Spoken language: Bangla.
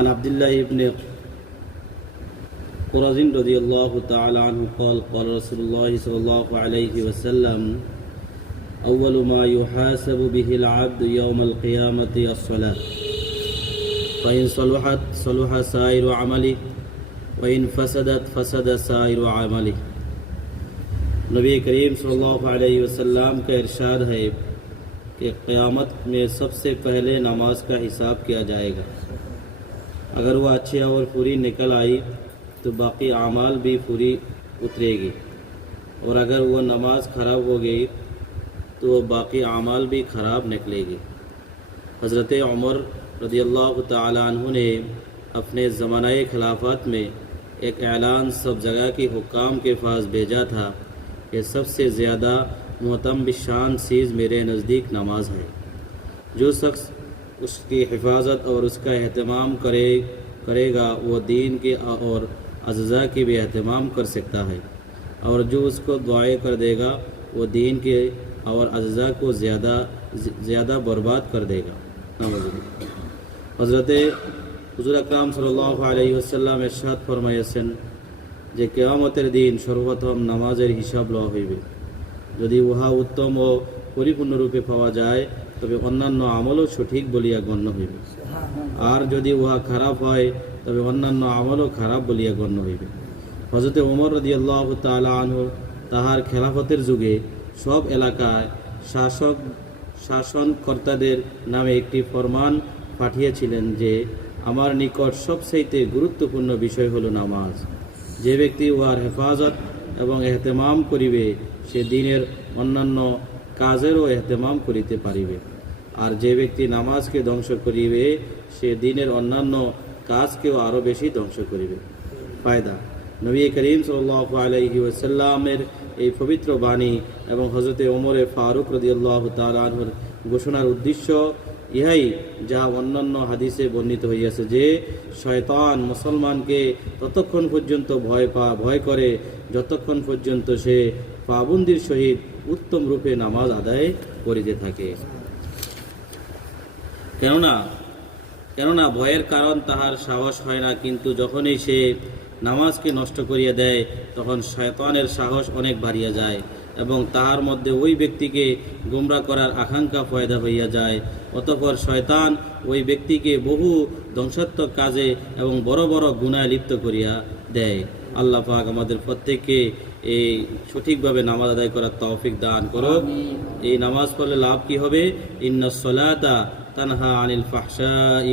عن عبد الله بن قرظ رضي الله تعالى عنه قال قال رسول الله صلى الله عليه وسلم أول ما يحاسب به العبد يوم القيامة الصلاة فإن صلحت صلح سائر عمله وإن فسدت فسد سائر عمله। नबी करीम सल्लल्लाहु अलैहि वसल्लम का इरशाद है कि क़यामत में सबसे पहले नमाज का हिसाब किया जाएगा। अगर वह अच्छी और पूरी निकल आई तो बाकी आमाल भी पूरी उतरेगी, और अगर वह नमाज ख़राब हो गई तो बाकी आमाल भी ख़राब निकलेगी। हज़रत उमर रज़ियल्लाहु ताला अन्हु ने अपने ज़मानाए खिलाफत में एक ऐलान सब जगह की हुक्काम के पास भेजा था कि सबसे ज़्यादा मोहतम बिशान चीज़ मेरे नज़दीक नमाज है। जो शख्स उसकी हिफाजत और उसका एहतमाम करेगा वो दीन के और अज़्ज़ा की भी एहतमाम कर सकता है, और जो उसको दुआएं कर देगा वो दीन के और अज़्ज़ा को ज़्यादा बर्बाद कर देगा। हज़रत हुज़ूर अकरम सल्लल्लाहु अलैहि वसल्लम इरशाद फरमाइয়াছেন যে কিয়ামতের দিন সর্বপ্রথম নামাজের হিসাব লওয়া হইবে। যদি উহা উত্তম ও পরিপূর্ণরূপে পাওয়া যায় তবে অন্যান্য আমলও সঠিক বলিয়া গণ্য হইবে, আর যদি উহা খারাপ হয় তবে অন্যান্য আমলও খারাপ বলিয়া গণ্য হইবে। হযরত ওমর রাদিয়াল্লাহু তাআলা আনহু তাহার খেলাফতের যুগে সব এলাকায় শাসনকর্তাদের নামে একটি ফরমান পাঠিয়েছিলেন যে আমার নিকট সবচাইতে গুরুত্বপূর্ণ বিষয় হলো নামাজ। যে ব্যক্তি উহার হেফাজত এবং এহতেমাম করিবে সে দিনের অন্যান্য কাজেরও এহতেমাম করিতে পারিবে, আর যে ব্যক্তি নামাজকে ধ্বংস করিবে সে দিনের অন্যান্য কাজকেও আরও বেশি ধ্বংস করিবে। ফায়দা, নবী করিম সাল্লাল্লাহু আলাইহি ওয়াসাল্লামের এই পবিত্র বাণী এবং হযরত ওমর ফারুক রাদিয়াল্লাহু তাআলা আনহুর ঘোষণার উদ্দেশ্য ইহাই যা অন্যান্য হাদিসে বর্ণিত হইয়াছে যে শয়তান মুসলমানকে ততক্ষণ পর্যন্ত ভয় করে যতক্ষণ পর্যন্ত সে পাবন্দির সহিত উত্তম রূপে নামাজ আদায় করিতে থাকে। কেননা ভয়ের কারণ তাহার সাহস হয় না, কিন্তু যখনই সে নামাজকে নষ্ট করিয়া দেয় তখন শয়তানের সাহস অনেক বাড়িয়া যায় এবং তাহার মধ্যে ওই ব্যক্তিকে গোমরা করার আকাঙ্ক্ষা পয়দা হইয়া যায়। অতঃপর শয়তান ওই ব্যক্তিকে বহু ধ্বংসাত্মক কাজে এবং বড় বড় গুনাহে লিপ্ত করিয়া দেয়। আল্লাহ পাক আমাদের প্রত্যেককে এই সঠিকভাবে নামাজ আদায় করার তৌফিক দান করুক। এই নামাজ পড়লে লাভ কি হবে? ইন্নাস সালাতা তানহা আনিল ফাহশা